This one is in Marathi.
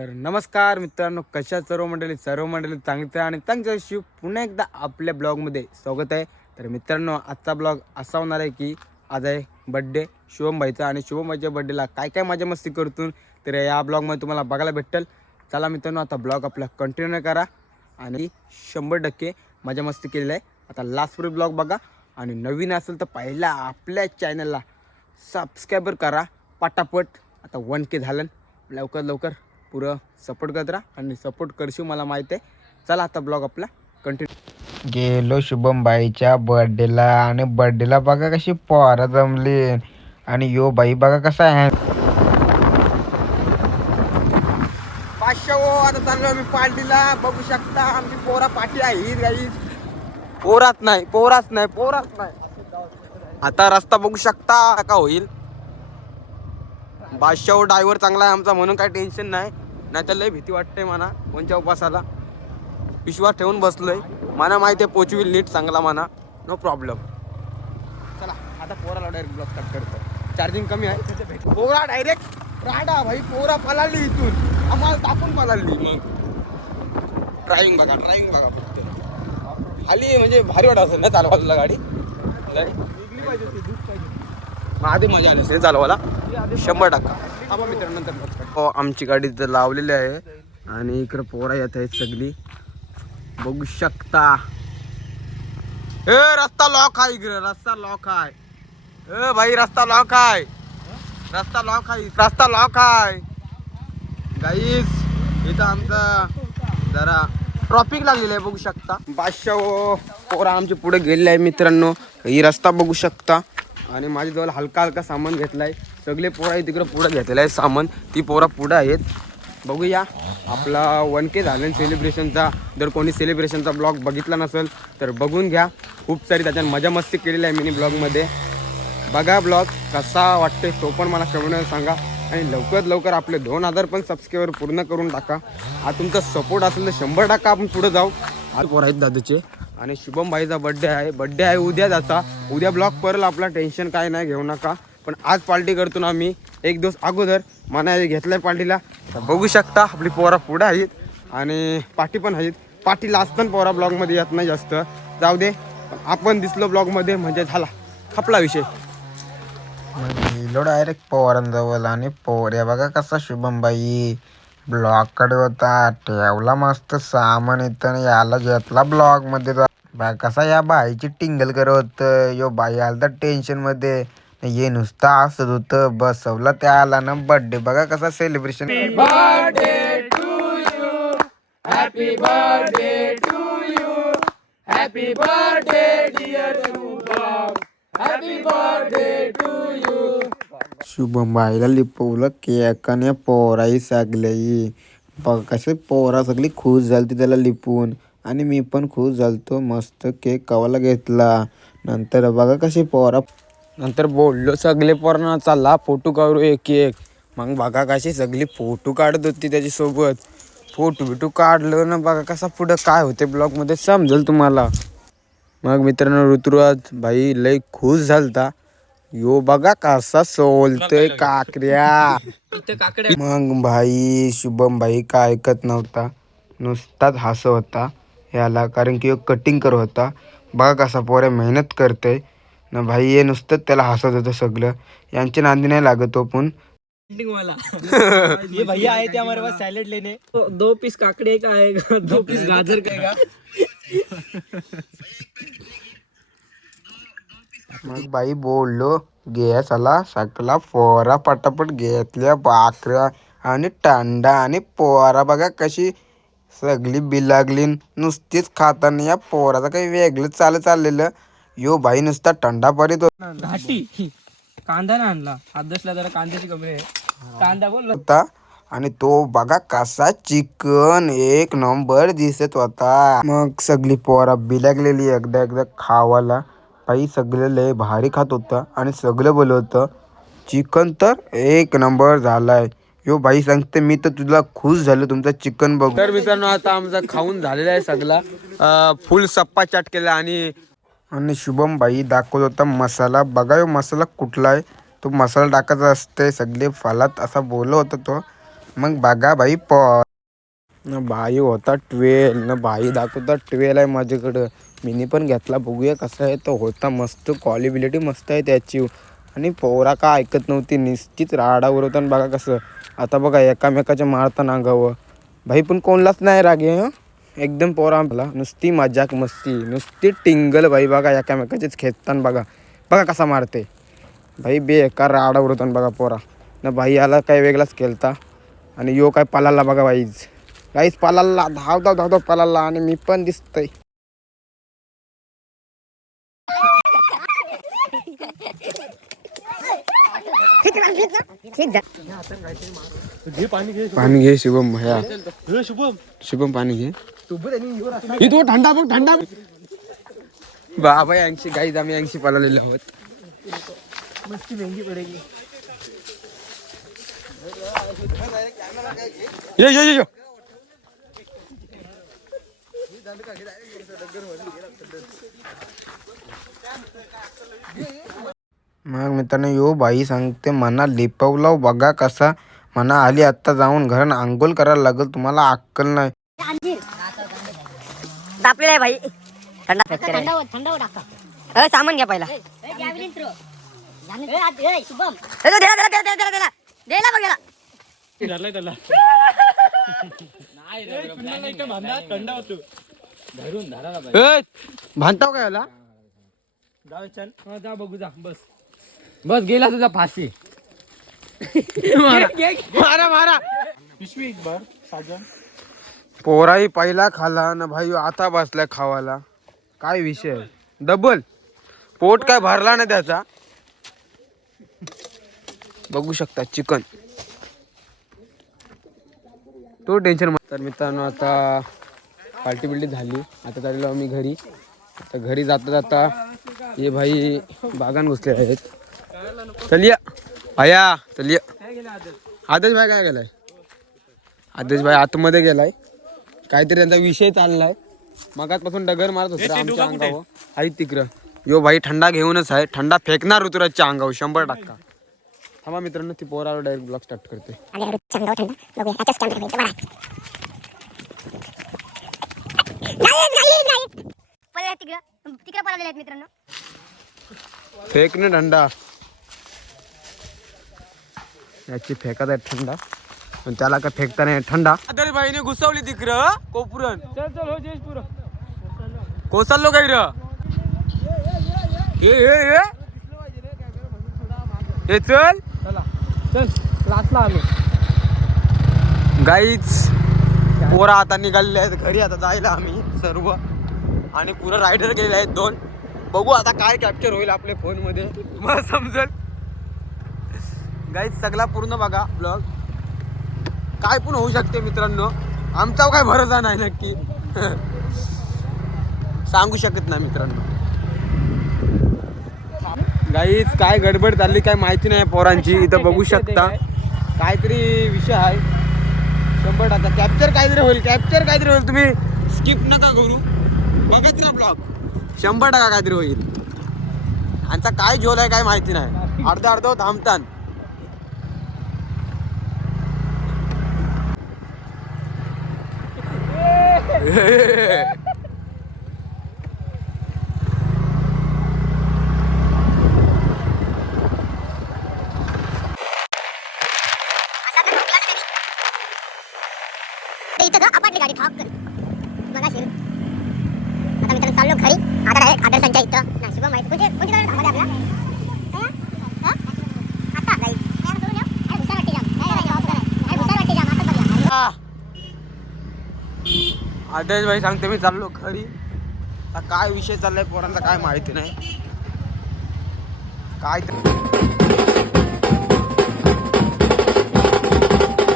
तर नमस्कार मित्रांनो, कशा सर्व मंडळी चांगल्या आणि चांगल्या शिव पुन्हा एकदा आपल्या ब्लॉगमध्ये स्वागत आहे. तर मित्रांनो, आजचा ब्लॉग असा होणार आहे की आज आहे बड्डे शुभमभाईचा आणि शुभमभाईच्या बड्डेला काय काय मजा मस्ती करतून तर या ब्लॉगमध्ये तुम्हाला बघायला भेटेल. चला मित्रांनो, आता ब्लॉग आपला कंटिन्यू करा आणि 100% मजा मस्ती केलेली आहे. आता लास्टपर्यंत ब्लॉग बघा आणि नवीन असेल तर पहिला आपल्या चॅनलला सबस्क्राईबर करा पटापट. आता 1K झालं, लवकर पुरं सपोर्ट करत राहा आणि सपोर्ट करशील मला माहिती आहे. चला आता ब्लॉग आपला कंटिन्यू. गेलो शुभमबाईच्या बर्थडेला आणि बर्थडेला बघा कशी पोरं जमली आणि यो बाई बघा कसा आहे. आता चाललो मी पार्टीला, बघू शकता आमची पोरा पाठी आहे गाईज. पोरात नाही. आता रस्ता बघू शकता का होईल. बादशाह ड्रायव्हर चांगला आहे आमचा म्हणून काही टेन्शन नाही तर लय भीती वाटते म्हणा. कोणत्या उपासाला विश्वास ठेवून बसलोय, मला माहिती आहे पोचवी नीट चांगला म्हणा, नो प्रॉब्लेम. चला आता पोराला डायरेक्ट ब्लॉक स्टार्ट करतो. चार्जिंग कमी आहे. पोरा डायरेक्ट राडा भाई, पोरा पळाली इथून, आम्हाला टाकून पळाली. मग ड्रायव्हिंग बघा फक्त खाली म्हणजे भारी वाटत असेल ना चालवायला गाडी. आधी मजा आली असेल चालवायला 100%. मित्रांनंतर आमची गाडी तर लावलेली आहे आणि इकडे पोरा येत आहेत सगळी, बघू शकता. रस्ता लॉक आहे इकडे, रस्ता लॉक आहे. भाई रस्ता लॉक आहे गाईस. इथं आमचा जरा ट्रॉफिक लागलेलं आहे बघू शकता. बादशाह पोरा आमचे पुढे गेलेले आहे मित्रांनो. ही रस्ता बघू शकता आणि माझ्याजवळ हलका सामान घेतलाय. सगळे पोरा तिकडे पुढे घेतलेलं आहे सामान, ती पोरा पुढे आहेत. बघूया आपला 1K झालं सेलिब्रेशनचा. जर कोणी सेलिब्रेशनचा ब्लॉग बघितला नसेल तर बघून घ्या. खूप सारी त्याच्यात मजा मस्ती केलेली आहे मिनी ब्लॉगमध्ये. बघा ब्लॉग कसा वाटते तो पण मला कमेंटमध्ये सांगा आणि लवकर आपले 2000 पण सबस्क्रायबर पूर्ण करून टाका. आज तुमचा सपोर्ट असेल तर 100% आपण पुढे जाऊ. आज पोर आहेत दादाचे आणि शुभमभाईचा बड्डे आहे उद्या जाता. उद्या ब्लॉग पडेल आपला, टेन्शन काय नाही घेऊ नका. पण आज पार्टी करतो ना आम्ही एक दिवस अगोदर, मना घेतलाय पार्टीला. बघू शकता आपली पोरा पुढे आहेत आणि पाठी पण आहेत. पाठीला असताना पोरा ब्लॉगमध्ये येत नाही जास्त, जाऊ दे. आपण दिसलो ब्लॉगमध्ये म्हणजे झाला खपला विषय. गेलो डायरेक्ट पोरांजवळ आणि पोऱ्या बघा कसा शुभमबाई ब्लॉगकडे होता. ठेवला मस्त सामान इथं याला घेतला ब्लॉग मध्ये. बघा कसा या बाईची टिंगल करत यो बाई आला तर टेन्शन मध्ये. ये नुसतं असत होतं, बसवला त्याला ना बर्थडे. बघा कसा सेलिब्रेशन. शुभमबाईला लिपवलं केक आणि पोराही सगळी बघा कसे पोरा सगळी खुश झालती त्याला लिपवून आणि मी पण खुश झालतो. मस्त केक कवाला घेतला. नंतर बघा कशी पोरा नंतर बोललो सगळे पोरांना चला फोटो काढू एक. मग बघा कशी सगळी फोटो काढत होती त्याच्यासोबत. फोटो काढलं ना, बघा कसा पुढं काय होते ब्लॉगमध्ये समजेल तुम्हाला. मग मित्रांनो ऋतुराज भाई लय खुश झालता. यो बघा कसा सोलतोय काकऱ्या. मग भाई शुभम भाई काय ऐकत नव्हता, नुसताच हसत होता याला, कारण की कटिंग करत होता. बघा कसा पोऱ्या मेहनत करतोय ना भाई. हे नुसतंच त्याला हसत होतं सगळं. यांच्या नांदी नाही लागत तो पण. ये भैया आए थे हमारे पास सैलेड लेने, तो 2 पीस काकड़ी का आएगा, 2 पीस गाजर का आएगा. मग बाई बोललो गॅस आला सगळा पोरा पटापट घेतल्या भाकऱ्या आणि टंडा आणि पोरा बघा कशी सगळी बिलागली नुसतीच खाताना. या पोराचं काही वेगळं चाललेलं. यो भाई नुसता टंडा पडत घाटी कांदा ना आणला, आदर्शला जरा कांद्याची कमी आहे. कांदा बोल होता आणि तो बघा कसा चिकन एक नंबर दिसत होता. मग सगळी पोरा बिलागलेली एकदा खावाला. बाई सगळं लय भारी खात होतं आणि सगळं बोलत होतं चिकन तर एक नंबर झालाय. यो बाई सांगते मी तर तुला खुश झालो तुमचा चिकन बघ. तर मित्रांनो आता आमचा खाऊन झालेला आहे सगळा. फुल सप्पा चाट केला आणि शुभम भाई दाखवत होता मसाला. बघा यो मसाला कुठला आहे, तो मसाला टाकायचा असते सगळे फलात असा बोलत होता तो. मग बघा भाई पोर न भाई होता 12 न भाई दाखवता 12 आहे माझ्याकडं. मिनी पण घेतला, बघूया कसा आहे तो. होता मस्त, क्वालिबिलिटी मस्त आहे त्याची. आणि पोरा का ऐकत नव्हती, निश्चित राडावर होता. बघा कसं आता बघा एकामेकाच्या मारताना अंगावं. भाई पण कोणलाच नाही रागे हं. एकदम पोरा आपला नुसती मजाक मस्ती, नुसती टिंगल भाई. बघा एकामेकाचेच खेचताना बघा, बघा कसा मारते भाई. बेकार राडावर होता बघा पोरा न. भाई याला काय वेगळाच खेळता आणि यो काय पलाला बघा भाईच. काहीच पलाला, धाव धाव धाव धाव पलाला. आणि मी पण दिसतंय. पाणी घे शुभम भया. शुभम पाणी घे. तो थंडा बघ, थंडा बाबा. 80 गाईज आम्ही 80 पळालेलो आहोत. मस्ती महंगी पडेगी. ये मग मित्रांनो यो बाई सांगते मना लिपवला बघा कसा. मना आली आत्ता जाऊन घरात आंघोळ करायला लागल. तुम्हाला अक्कल नाही. तापलेला आहे भाई. थंडा थंडा टाका. सामान घ्या पहिला. भांडताव काय याला. जा बघू जा. बस बस गेला तुझा फाशी. मारा मारा. पोराही पहिला खाला ना भाई, आता बसलाय खावाला. काय विषय डबल. पोट काय भरला ना त्याचा. बघू शकता चिकन. तो टेन्शन. तर मित्रांनो आता पार्टी बिल्टी झाली. आता चाललो आम्ही घरी. आता घरी जाता जाता हे भाई बागान घुसले आहेत. चलिया भैया चलिया. आदेश भाई काय गेलाय. आदेश भाई आतमध्ये गेलाय. काहीतरी त्यांचा विषय चाललाय. मगाचपासून डगर मारत होता आमच्या अंगावर. आहे तिकडं यो भाई थंडा घेऊनच आहे. थंडा फेकणार ऋतुराजच्या अंगावर 100%. थांबा मित्रांनो, ती पोरावर डायरेक्ट ब्लॉग स्टार्ट करते. तिकडे पळालेले आहेत मित्रांनो. फेक ना थंडा. याची फेकत आहे थंडा पण त्याला काय फेकता नाही थंडा. तरी बाईने घुसवली तिकडं कोपुरण. चल चल हो जयेश पुरं. कोसळलो काय र. हे चल चला चल क्लासला आलो. गाईच पोरा आता निघालेले आहेत घरी. आता जायला आम्ही सर्व. आणि पुरं रायडर गेलेले आहेत 2. बघू आता काय कॅप्चर होईल आपल्या फोन मध्ये, मला समजेल. गाईज सगळा पूर्ण बघा ब्लॉग. काय पण होऊ शकते मित्रांनो. आमचा काय भरोसा नाही नक्की. सांगू शकत नाही मित्रांनो. गाईज काय गडबड चालली काय माहिती नाही पोरांची. इथं बघू शकता काहीतरी विषय आहे. 100% कॅप्चर काहीतरी होईल. कॅप्चर काहीतरी होईल. तुम्ही स्किप नका करू, बघत ना ब्लॉग. 100% काहीतरी होईल. आमचा काय झोल आहे काय माहिती नाही. अर्धा अर्ध थांबतान. इथं आपली गाडी ठाक कर बघा शिर. आता मित्रांनो चाललो घरी. आता डायरेक्ट आदर्शांच्या इथं नाही शुभम माहिती कोणते कोणते गाडी थांबा आपला. आता गाई भुसार वाटी जाम आता बघा. आदेश भाई सांगते मी चाललो घरी. आता काय विषय चाललाय पोरांचा काय माहिती नाही. काय